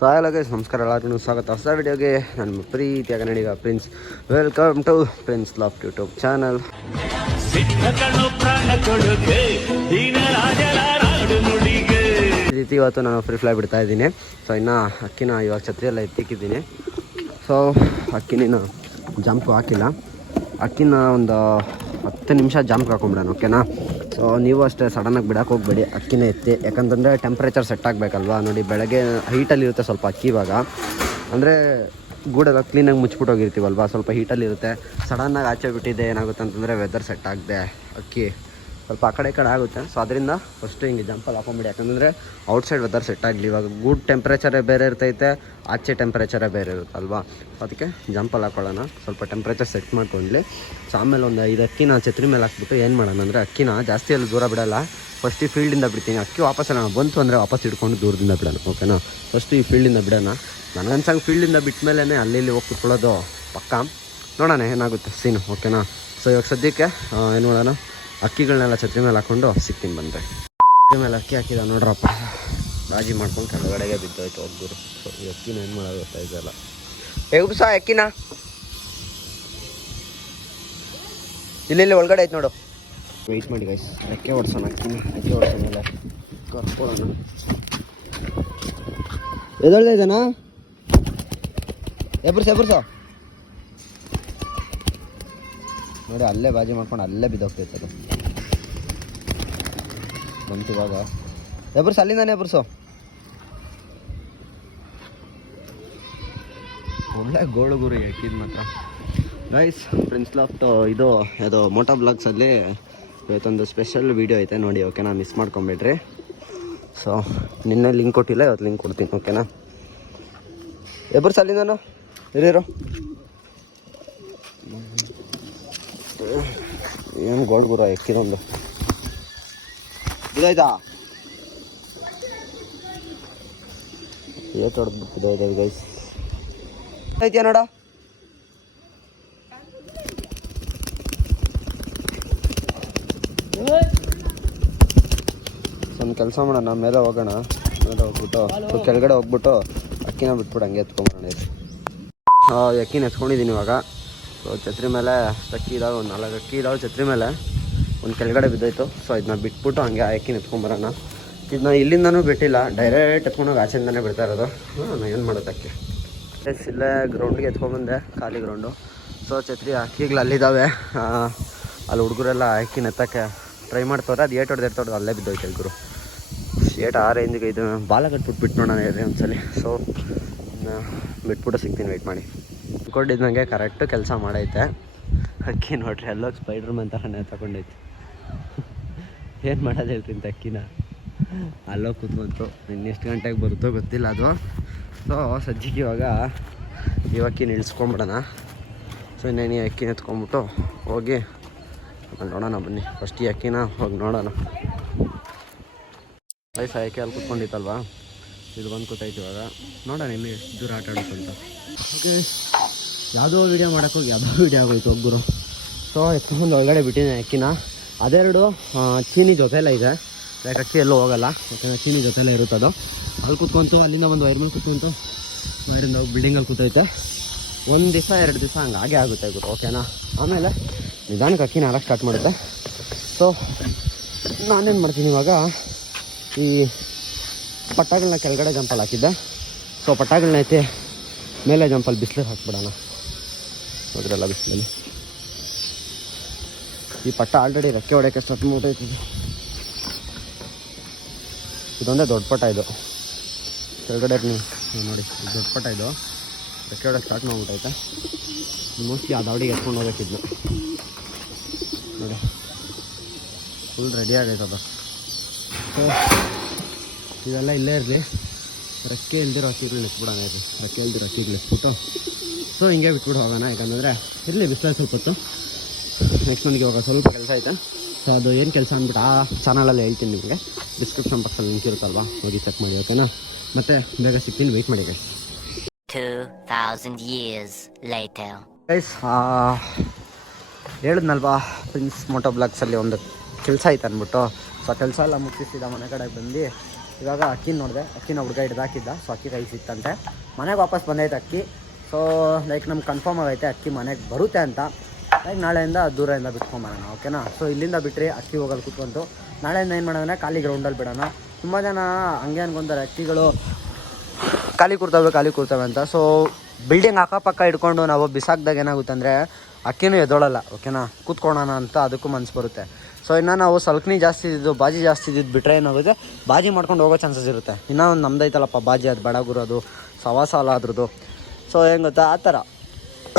So guys ನಮಸ್ಕಾರ. ಎಲ್ಲರಿಗೂ ಸ್ವಾಗತ. ಹೊಸ ವಿಡಿಯೋಗೆ ನನ್ನ ಪ್ರೀತಿಯ ಕನ್ನಡಿಗ Prince. Welcome to Prince laugh YouTube channel ರೀತಿ ಇವತ್ತು ನಾನು ಫ್ರೀ ಫ್ಲೈ ಬಿಡ್ತಾ ಇದ್ದೀನಿ. ಸೊ ಇನ್ನು ಅಕ್ಕಿನ ಇವಾಗ ಛತ್ರಿ ಎಲ್ಲ ಎತ್ತಿಕ್ಕಿದ್ದೀನಿ. ಸೊ ಅಕ್ಕಿನ ಜಂಪ್ ಹಾಕಿಲ್ಲ. ಅಕ್ಕಿನ ಒಂದು ಹತ್ತು ನಿಮಿಷ ಜಂಪ್ ಹಾಕೊಂಬಿಡೋಣ ಓಕೆನಾ ಸೊ ನೀವು ಅಷ್ಟೇ ಸಡನ್ನಾಗಿ ಬಿಡೋಕೆ ಹೋಗ್ಬೇಡಿ, ಅಕ್ಕಿನೇ ಎತ್ತಿ. ಯಾಕಂತಂದರೆ ಟೆಂಪ್ರೇಚರ್ ಸೆಟ್ ಆಗಬೇಕಲ್ವಾ? ನೋಡಿ, ಬೆಳಗ್ಗೆ ಹೀಟಲ್ಲಿ ಇರುತ್ತೆ ಸ್ವಲ್ಪ ಅಕ್ಕಿ ಇವಾಗ. ಅಂದರೆ ಗೂಡೆಲ್ಲ ಕ್ಲೀನಾಗಿ ಮುಚ್ಬಿಟ್ಟು ಹೋಗಿರ್ತೀವಲ್ವಾ? ಸ್ವಲ್ಪ ಹೀಟಲ್ಲಿ ಇರುತ್ತೆ. ಸಡನ್ನಾಗಿ ಆಚೆ ಬಿಟ್ಟಿದ್ದೆ ಏನಾಗುತ್ತೆ ಅಂತಂದರೆ ವೆದರ್ ಸೆಟ್ ಆಗದೆ, ಅಕ್ಕಿ. ಸ್ವಲ್ಪ ಆ ಕಡೆ ಕಡೆ ಆಗುತ್ತೆ. ಸೊ ಅದರಿಂದ ಫಸ್ಟು ಹಿಂಗೆ ಜಂಪಲ್ಲಿ ಹಾಕೊಂಬಿಡಿ ಯಾಕಂದರೆ ಔಟ್ಸೈಡ್ ವೆದರ್ ಸೆಟ್ ಆಗಲಿ, ಇವಾಗ ಗುಡ್ ಟೆಂಪ್ರೇಚರೇ ಬೇರೆ ಇರ್ತೈತೆ, ಆಚೆ ಟೆಂಪ್ರೇಚರೇ ಬೇರೆ ಇರುತ್ತೆ ಅಲ್ವಾ? ಅದಕ್ಕೆ ಜಂಪಲ್ಲಿ ಹಾಕೊಳ್ಳೋಣ. ಸ್ವಲ್ಪ ಟೆಂಪ್ರೇಚರ್ ಸೆಟ್ ಮಾಡ್ಕೊಂಡ್ಲಿ. ಸೊ ಆಮೇಲೆ ಒಂದು ಐದು ಅಕ್ಕಿನ ಛತ್ರಿ ಮೇಲೆ ಹಾಕ್ಬಿಟ್ಟು ಏನು ಮಾಡೋಣ ಅಂದರೆ ಅಕ್ಕಿನ ಜಾಸ್ತಿ ಅಲ್ಲಿ ದೂರ ಬಿಡಲ್ಲ. ಫಸ್ಟ್ ಈ ಫೀಲ್ಡಿಂದ ಬಿಡ್ತೀನಿ. ಅಕ್ಕಿ ವಾಪಸ್ ಅಲ್ಲ ಬಂತು ಅಂದರೆ ವಾಪಸ್ ಹಿಡ್ಕೊಂಡು ದೂರದಿಂದ ಬಿಡೋಣ ಓಕೆನಾ ಫಸ್ಟ್ ಈ ಫೀಲ್ಡಿಂದ ಬಿಡೋಣ. ನನಗನ್ಸಂಗೆ ಫೀಲ್ಡಿಂದ ಬಿಟ್ಟ ಮೇಲೆ ಅಲ್ಲಿ ಇಲ್ಲಿ ಹೋಗಿ ಕುತ್ಕೊಳ್ಳೋದು ಪಕ್ಕ. ನೋಡೋಣ ಏನಾಗುತ್ತೆ ಸೀನು ಓಕೆನಾ ಸೊ ಇವಾಗ ಸದ್ಯಕ್ಕೆ ಏನು ಮಾಡೋಣ? ಅಕ್ಕಿಗಳನ್ನೆಲ್ಲ ಛತ್ರಿ ಮೇಲೆ ಹಾಕ್ಕೊಂಡು ಸಿಗ್ತೀನಿ ಬಂದರೆ. ಛತ್ರಿ ಮೇಲೆ ಅಕ್ಕಿ ಹಾಕಿದ ನೋಡ್ರಪ್ಪ. ರಾಜಿ ಮಾಡ್ಕೊಂಡು ಕೆಳಗಡೆಗೆ ಬಿದ್ದೋಯ್ತು ಒಬ್ಬರು ಈ ಅಕ್ಕಿನ ಏನು ಮಾಡೋದು ಗೊತ್ತಾಯ್ತಲ್ಲ ಸಹ ಅಕ್ಕಿನ? ಇಲ್ಲಿ ಇಲ್ಲಿ ಒಳಗಡೆ ಐತೆ ನೋಡು. ವೆಯ್ಟ್ ಮಾಡಿ ಗೈಸ್ ಅಕ್ಕಿ ಓಡಿಸೋಣ, ಅಕ್ಕಿನ. ಅಕ್ಕಿ ಓಡಿಸೋಣ ಕರ್ಕೊಳ್ಳೋಣ. ಎದಳ್ದೆ ಇದನಾ ಎಬ್ರಸ ಎಬ್ರಸ? ನೋಡಿ ಅಲ್ಲೇ ಬಾಜಿ ಮಾಡ್ಕೊಂಡು ಅಲ್ಲೇ ಬಿದ್ದೋಗ್ತೈತೆ ಅದು. ಬಂತು ಇವಾಗ ಎಬ್ರಸ್ ಅಲ್ಲಿಂದಾನೆ ಎಬ್ರಸು. ಒಳ್ಳೆ ಗೋಳು ಗುರು ಯಾಕಿದ್ ಮಾತ್ರ. ಗೈಸ್ ಫ್ರೆಂಡ್ಸ್ ಲಾಫ್ಟ್ ಇದು ಅದು ಮೋಟೋ ಬ್ಲಾಗ್ಸಲ್ಲಿ ಇವತ್ತೊಂದು ಸ್ಪೆಷಲ್ ವೀಡಿಯೋ ಐತೆ ನೋಡಿ ಓಕೆನಾ? ಮಿಸ್ ಮಾಡ್ಕೊಂಬೇಡ್ರಿ. ಸೊ ನಿನ್ನೆ ಲಿಂಕ್ ಕೊಟ್ಟಿಲ್ಲ ಇವತ್ತು ಲಿಂಕ್ ಕೊಡ್ತೀನಿ ಓಕೆನಾ? ಎಬ್ಬರು ಸಾಲಿಂದನು ಇರೀರು ಏನು ಗೋಲ್ಡ್ ಗುರ ಎಕ್ಕಿದೊಂದು ಇದಾಯ್ತಾ ಏಟ್ ಹೊಡೆದ್ಬಿಟ್ಟಿದೆ ಗೈಸ್ ಐತಿಯ ನೋಡ. ಕೆಲಸ ಮಾಡೋಣ, ಮೇಲೆ ಹೋಗೋಣ. ಮೇಲೆ ಹೋಗ್ಬಿಟ್ಟು ಕೆಳಗಡೆ ಹೋಗ್ಬಿಟ್ಟು, ಅಕ್ಕಿನ ಬಿಟ್ಬಿಟ್ಟು ಹಂಗೆ ಎತ್ಕೊಂಬರೋಣ ಇದು. ಅಕ್ಕಿನ ಎತ್ಕೊಂಡಿದ್ದೀನಿ ಇವಾಗ. ಸೊ ಛತ್ರಿ ಮೇಲೆ ಅಕ್ಕಿ ಇದಾವೆ, ಒಂದು ನಾಲ್ಕು ಅಕ್ಕಿ ಇದಾವೆ ಛತ್ರಿ ಮೇಲೆ. ಒಂದು ಕೆಳಗಡೆ ಬಿದ್ದೋಯ್ತು. ಸೊ ಇದನ್ನ ಬಿಟ್ಬಿಟ್ಟು ಹಂಗೆ ಆ ಅಕ್ಕಿನ ಎತ್ಕೊಂಬರೋಣ ಇದನ್ನ ಇಲ್ಲಿಂದನೂ ಬಿಟ್ಟಿಲ್ಲ. ಡೈರೆಕ್ಟ್ ಎತ್ಕೊಂಡೋಗಿ ಆಚೆಯಿಂದನೇ ಬಿಡ್ತಾ ಇರೋದು. ನಾನು ಏನು ಮಾಡೋದು ಅಕ್ಕಿ ಇಲ್ಲೇ ಗ್ರೌಂಡ್ಗೆ ಎತ್ಕೊಂಬಂದೆ, ಖಾಲಿ ಗ್ರೌಂಡು ಸೊ ಛತ್ರಿ ಅಕ್ಕಿಗಳು ಅಲ್ಲಿದ್ದಾವೆ. ಅಲ್ಲಿ ಹುಡುಗರೆಲ್ಲ ಅಕ್ಕಿನ ಎತ್ತಕ್ಕೆ ಟ್ರೈ ಮಾಡ್ತವ್ರೆ. ಅದು ಏಟ್ ಹೊಡೆದು ಅಲ್ಲೇ ಬಿದ್ದೋಯ್ತು ಎಲ್ಗರು ಏಟ್ ಆ ರೇಂಜಿಗೆ ಇದು ಬಾಲ ಕಟ್ಬಿಟ್ಟು ಬಿಟ್ಟು ನೋಡೋಣ ಇದೆ ಒಂದ್ಸಲಿ. ಸೊ ಬಿಟ್ಬಿಟ್ಟು ಸಿಗ್ತೀನಿ ವೆಯ್ಟ್ ಮಾಡಿ. ಕೊಟ್ಟಿದ್ದಂಗೆ ಕರೆಕ್ಟು ಕೆಲಸ ಮಾಡೈತೆ. ಅಕ್ಕಿ ನೋಡ್ರಿ, ಎಲ್ಲೋ ಸ್ಪೈಡ್ರ್ ಮನ್ ಥರನೇ ತಗೊಂಡೈತೆ. ಏನು ಮಾಡೋದು ಹೇಳ್ರಿ ಇಂಥ ಅಕ್ಕಿನ? ಅಲ್ಲೋಗಿ ಕೂತ್ಕೊಂತು. ಇನ್ನೆಷ್ಟು ಗಂಟೆಗೆ ಬರುತ್ತೋ ಗೊತ್ತಿಲ್ಲ ಅದು. ಸೊ ಸಜ್ಜಿಗೆ ಇವಾಗ ಇವಕ್ಕಿ ಅಕ್ಕಿ ನಿಲ್ಸ್ಕೊಂಬಿಡೋಣ. ಸೊ ಇನ್ನೇನು ಈ ಅಕ್ಕಿನ ಎತ್ಕೊಂಬಿಟ್ಟು ಹೋಗಿ ನೋಡೋಣ ಬನ್ನಿ. ಫಸ್ಟ್ ಈ ಅಕ್ಕಿನ ಹೋಗಿ ನೋಡೋಣ. ವಯಸ್ಸು ಆಯ್ಕೆ ಅಲ್ಲಿ ಕುತ್ಕೊಂಡಿತ್ತಲ್ವಾ? ಇದು ಬಂದು ಕೂತೈತೆ ಇವಾಗ. ನೋಡೋಣ ಇಲ್ಲಿ ಎಷ್ಟು ದೂರ ಆಟ ಆಡುತ್ತೆ ಅಂತ. ಓಕೆ ಯಾವುದೋ ವೀಡಿಯೋ ಮಾಡೋಕ್ಕೋಗಿ ಯಾವುದೋ ವೀಡಿಯೋ ಆಗೋಯ್ತು ಒಬ್ಬರು ಸೊ ಎತ್ಕೊಂಡು ಒಳಗಡೆ ಬಿಟ್ಟಿದ್ದೀನಿ ಅಕ್ಕಿನ. ಅದೆರಡು ಚೀನಿ ಜೊತೆಲ್ಲ ಇದೆ. ಲೈಕ್ ಅಕ್ಕಿ ಎಲ್ಲೂ ಹೋಗಲ್ಲ. ಯಾಕಂದರೆ ಚೀನಿ ಜೊತೆಲ್ಲ ಇರುತ್ತೆ ಅದು. ಅಲ್ಲಿ ಕೂತ್ಕೊಂತು, ಅಲ್ಲಿಂದ ಒಂದು ವೈರ್ ಮೇಲೆ ಕೂತ್ಕೊಂತು ವೈರಿಂದ ಬಿಲ್ಡಿಂಗಲ್ಲಿ ಕೂತೈತೆ. ಒಂದು ದಿವಸ, ಎರಡು ದಿವಸ ಹಂಗೆ ಹಾಗೆ ಆಗುತ್ತೆ ಗುರು ಓಕೆನಾ ಆಮೇಲೆ ನಿಧಾನಕ್ಕೆ ಅಕ್ಕಿನ ಹಾರಕ್ಕೆ ಸ್ಟಾರ್ಟ್ ಮಾಡುತ್ತೆ. ಸೊ ನಾನೇನು ಮಾಡ್ತೀನಿ ಇವಾಗ, ಈ ಪಟ್ಟಗಳನ್ನ ಕೆಳಗಡೆ ಜಂಪಲ್ಲಿ ಹಾಕಿದ್ದೆ. ಸೊ ಪಟ್ಟಗಳನ್ನ ಐತೆ, ಮೇಲೆ ಜಂಪಲ್ಲಿ ಬಿಸಿಲು ಹಾಕ್ಬಿಡೋಣ. ನೋಡಿದ್ರಲ್ಲ ಬಿಸಿಲಲ್ಲಿ. ಈ ಪಟ್ಟ ಆಲ್ರೆಡಿ ರೆಕ್ಕೆ ಹೊಡೆಯೋಕ್ಕೆ ಸ್ಟಾರ್ಟ್ ಮಾಡ್ತೈತಿ ಇದೊಂದೇ ದೊಡ್ಡ ಪಟ್ಟ ಇದು. ಕೆಳಗಡೆ ನೀವು ನೋಡಿ ದೊಡ್ಡ ಪಟ್ಟ ಇದು. ರೆಕ್ಕೆ ಹೊಡೆಯೋಕೆ ಸ್ಟಾರ್ಟ್ ಮಾಡ್ಬಿಟ್ಟೈತೆ. ಮೋಸ್ಟ್ಲಿ ಆ ದಾವಡಿಗೆ ಎತ್ಕೊಂಡು ಹೋಗ್ಬೇಕಿದ್ನ ನೋಡಿ. ಫುಲ್ ರೆಡಿ ಆಗೈತದ ಸೊ ಇದೆಲ್ಲ ಇಲ್ಲೇ ಇರಲಿ. ರೆಕ್ಕೆ ಇಲ್ದಿರೋ ಹಕ್ಕಿಗಳನ್ನ ಇಟ್ಬಿಡೋಣ ಇರಲಿ ರೆಕ್ಕೆ ಇಲ್ದಿರೋ ಹಕ್ಕಿಗಳು ಇಟ್ಬಿಟ್ಟು. ಸೊ ಹಿಂಗೆ ಬಿಟ್ಬಿಟ್ಟು ಹೋಗೋಣ. ಯಾಕಂದರೆ ಇರಲಿ ಬಿಸಿಲಲ್ಲಿ ಸ್ವಲ್ಪ ಹೊತ್ತು. ನೆಕ್ಸ್ಟ್ ನನಗೆ ಇವಾಗ ಸ್ವಲ್ಪ ಕೆಲಸ ಐತೆ. ಸೊ ಅದು ಏನು ಕೆಲಸ ಅಂದ್ಬಿಟ್ಟು ಆ ಚಾನಲಲ್ಲಿ ಹೇಳ್ತೀನಿ ನಿಮಗೆ. ಡಿಸ್ಕ್ರಿಪ್ಷನ್ ಬಾಕ್ಸಲ್ಲಿ ಲಿಂಕ್ ಇರುತ್ತಲ್ವಾ? ಹೋಗಿ ಚೆಕ್ ಮಾಡಿ ಓಕೆನಾ ಮತ್ತೆ ಬೇಗ ಸಿಗ್ತೀನಿ. ವೆಯ್ಟ್ ಮಾಡಿ ಗೈಸ್ 2,000 years later. ಗೈಸ್ ಹೇಳಿದ್ನಲ್ವಾ? ಪ್ರಿನ್ಸ್ ಮೋಟೋ ಬ್ಲಾಗ್ಸಲ್ಲಿ ಒಂದು ಕೆಲಸ ಐತೆ ಅಂದ್ಬಿಟ್ಟು. ಸೊ ಕೆಲಸ ಎಲ್ಲ ಮುಗಿಸಿದ ಮನೆ ಕಡೆ ಬಂದು ಇವಾಗ ಅಕ್ಕಿನ ನೋಡಿದೆ. ಅಕ್ಕಿನ ಹುಡುಗ ಹಿಡ್ದು ಹಾಕಿದ್ದ. ಸೊ ಅಕ್ಕಿ ಕೈ ಸಿಕ್ತಂತೆ. ಮನೆಗೆ ವಾಪಸ್ ಬಂದೈತೆ ಅಕ್ಕಿ. ಸೊ ಲೈಕ್ ನಮ್ಗೆ ಕನ್ಫರ್ಮ್ ಆಗೈತೆ ಅಕ್ಕಿ ಮನೆಗೆ ಬರುತ್ತೆ ಅಂತ. ಲೈಕ್ ನಾಳೆಯಿಂದ ದೂರದಿಂದ ಬಿಟ್ಕೊಂಬರೋಣ ಓಕೆನಾ ಸೊ ಇಲ್ಲಿಂದ ಬಿಟ್ಟರೆ ಅಕ್ಕಿ ಹೋಗಲು ಕೂತ್ಕೊಂಡು ನಾಳೆಯಿಂದ ಏನು ಮಾಡೋಣ? ಖಾಲಿ ಗ್ರೌಂಡಲ್ಲಿ ಬಿಡೋಣ. ತುಂಬ ಜನ ಹಂಗೆ ಅನ್ಕೊಂತಾರೆ, ಅಕ್ಕಿಗಳು ಖಾಲಿ ಕೂರ್ತವೆ ಖಾಲಿ ಕೂರ್ತವೆ ಅಂತ. ಸೊ ಬಿಲ್ಡಿಂಗ್ ಅಕ್ಕಪಕ್ಕ ಇಟ್ಕೊಂಡು ನಾವು ಬಿಸಾಕ್ದಾಗ ಏನಾಗುತ್ತೆ ಅಂದರೆ, ಅಕ್ಕಿನೂ ಎದೊಳಲ್ಲ ಓಕೆನಾ ಕೂತ್ಕೊಳ್ಳೋಣ ಅಂತ ಅದಕ್ಕೂ ಮನಸ್ಸು ಬರುತ್ತೆ. ಸೊ ಇನ್ನು ನಾವು ಸಲ್ಕನಿ ಜಾಸ್ತಿ ಇದ್ದು, ಬಾಜಿ ಜಾಸ್ತಿ ಇದ್ದಿದ್ದು ಬಿಟ್ಟರೆ ಏನಾಗುತ್ತೆ ಬಾಜಿ ಮಾಡ್ಕೊಂಡು ಹೋಗೋ ಚಾನ್ಸಸ್ ಇರುತ್ತೆ. ಇನ್ನೂ ಒಂದು ನಮ್ದೈತಲ್ಲಪ್ಪ ಬಾಜಿ ಅದು ಬಡಗುರೋದು ಅದು. ಅಲ್ಲ ಅದ್ರದ್ದು. ಸೊ ಹೆಂಗ ಗೊತ್ತಾ? ಆ ಥರ.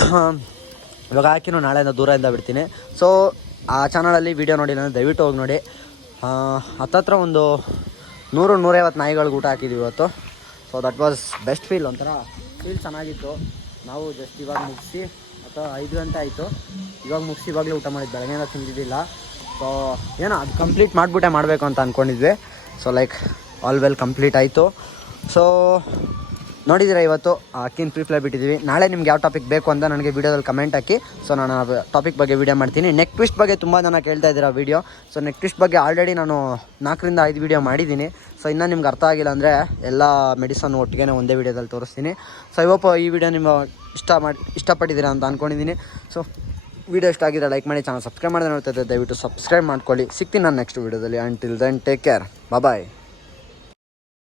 ಇವಾಗ ಹಾಕಿನೂ ನಾಳೆಯಿಂದ ದೂರದಿಂದ ಬಿಡ್ತೀನಿ. ಸೊ ಆ ಚಾನಲಲ್ಲಿ ವೀಡಿಯೋ ನೋಡಿಲ್ಲ ಅಂದರೆ ದಯವಿಟ್ಟು ಹೋಗಿ ನೋಡಿ. ಹತ್ತತ್ರ ಒಂದು ನೂರು, ನೂರೈವತ್ತು ನಾಯಿಗಳಿಗೆ ಊಟ ಹಾಕಿದ್ವಿ ಇವತ್ತು. So that was best feel ಒಂಥರ. ಫೀಲ್ ಚೆನ್ನಾಗಿತ್ತು. ನಾವು ಜಸ್ಟ್ ಇವಾಗ ಮುಗಿಸಿ, ಅಥವಾ ಐದು ಗಂಟೆ ಆಯಿತು. ಇವಾಗ ಮುಗಿಸಿ, ಇವಾಗಲೇ ಊಟ ಮಾಡಿದ್ದು. ಬೆಳಗ್ಗೆಯಿಂದ ತಿಂದಿದ್ದಿಲ್ಲ. ಸೊ ಏನೋ ಅದು ಕಂಪ್ಲೀಟ್ ಮಾಡಿಬಿಟ್ಟೆ ಮಾಡಬೇಕು ಅಂತ ಅಂದ್ಕೊಂಡಿದ್ವಿ so like all well complete ಆಯಿತು. ಸೊ ನೋಡಿದಿರ ಇವತ್ತು? ಅಕ್ಕಿನ ಪ್ರೀ ಫ್ಲೈ ಬಿಟ್ಟಿದ್ದೀವಿ. ನಾಳೆ ನಿಮ್ಗೆ ಯಾವ ಟಾಪಿಕ್ ಬೇಕು ಅಂತ ನನಗೆ ವೀಡಿಯೋದಲ್ಲಿ ಕಮೆಂಟ್ ಹಾಕಿ. ಸೊ ನಾನು ಆ ಟಾಪಿಕ್ ಬಗ್ಗೆ ವೀಡಿಯೋ ಮಾಡ್ತೀನಿ. ನೆಕ್ಸ್ಟ್ ಟ್ವಿಸ್ಟ್ ಬಗ್ಗೆ ತುಂಬ ಜನ ಕೇಳ್ತಾ ಇದ್ದೀರಾ ವೀಡಿಯೋ ಸೊ ನೆಕ್ಸ್ಟ್ ಟ್ವಿಸ್ಟ್ ಬಗ್ಗೆ ಆಲ್ರೆಡಿ ನಾನು ನಾಲ್ಕರಿಂದ ಐದು ವೀಡಿಯೋ ಮಾಡಿದ್ದೀನಿ. ಸೊ ಇನ್ನೂ ನಿಮ್ಗೆ ಅರ್ಥ ಆಗಿಲ್ಲ ಅಂದರೆ ಎಲ್ಲ ಮೆಡಿಸನ್ ಒಟ್ಟಿಗೆ ಒಂದೇ ವೀಡಿಯೋದಲ್ಲಿ ತೋರಿಸ್ತೀನಿ. ಸೊ ಇವಪ್ಪ ಈ ವಿಡಿಯೋ ನಿಮ್ಮ ಇಷ್ಟ ಮಾಡಿ ಇಷ್ಟಪಟ್ಟಿದ್ದೀರಾ ಅಂತ ಅಂದ್ಕೊಂಡಿದ್ದೀನಿ ಸೊ ವಿಡಿಯೋ ಇಷ್ಟ ಆಗಿದ್ರೆ ಲೈಕ್ ಮಾಡಿ ಚಾನಲ್ ಸಬ್ಸ್ಕ್ರೈಬ್ ಮಾಡಿದ್ರೆ ನೋಡ್ತಾ ಇದ್ದರೆ ದಯವಿಟ್ಟು ಸಬ್ಸ್ಕ್ರೈಬ್ ಮಾಡ್ಕೊಳ್ಳಿ. ಸಿಗ್ತೀನಿ ನಾನು ನೆಕ್ಸ್ಟ್ ವೀಡಿಯೋದಲ್ಲಿ until then take care bye